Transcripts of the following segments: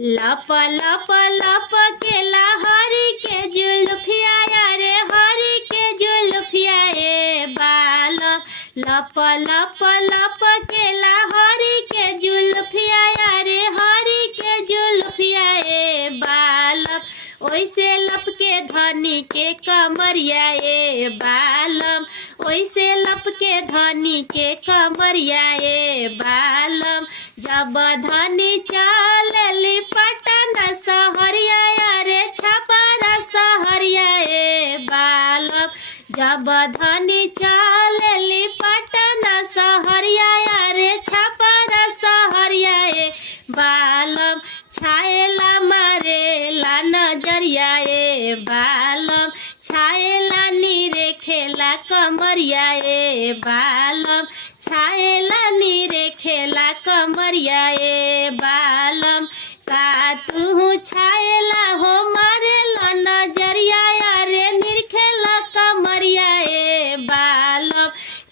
लप लप लप के हरी के जुल्फिया रे हरी के जुल्फिया ए बालम। लप लप लप के हरी के जुल्फिया रे हरी के जुल्फिया ए बालम। ओइसे लप के धनी के कमरिया ए बालम। ओइसे लप के धनी के कमरिया ए बालम। जब धनी चलली पटना सहरिया रे छपरा सहरिया ए बालम। जब धनी चलली पटना सहरिया रे छपरा सहरिया ए बालम। छाएला मारेला नजरिया ए बालम। छाएला नीरे खेला कमरिया ए बालम। छाएला नीरे खेला कमरिया ए बालम। का तू छाएला हो मारेला नजरिया रे निरखेला कमरिया ए बालम।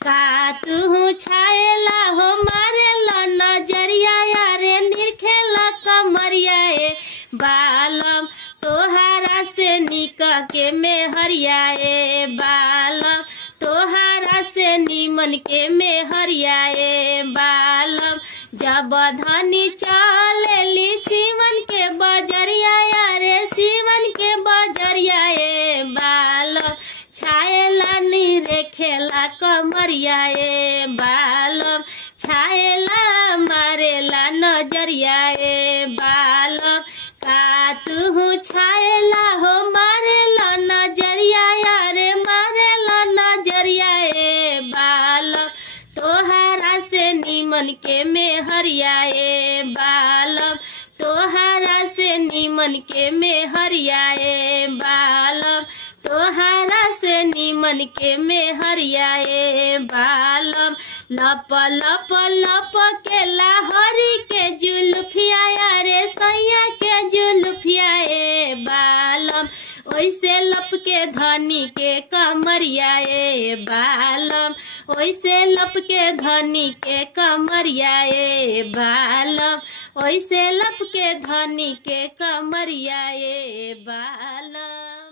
का तू छाएला हो मारेला नजरिया रे निरखेला कमरिया ए बालम। तोहारा से निक के मेहरिया ए बालम। तोहारा से नीमन के मेहरिया ए बालम। जब धनी चलली सीवन के बजरिया रे सीवन के बजरिया ए बालम। छाएला नीरे खेला कमरिया ए बालम। छाएला मारेला नजरिया ए बालम। का तू छाएला हो मारेला नजरिया रे मारेला नजरिया ए बालम। तोहारा से नीमन के मेहरिया ए बालम। तोहारा से नीमन के मेहरिया ए बालम। तोहारा से नीमन के मेहरिया ए बालम। लप लप लप के हरी के जुल्फिया रे सैया के जुल्फिया ए बालम। ओइसे लप के धनी के कमरिया ए बालम। ओइसे लप के धनी के कमरिया ए बालम। ओइसे लप के धनी के कमरिया ए बालम।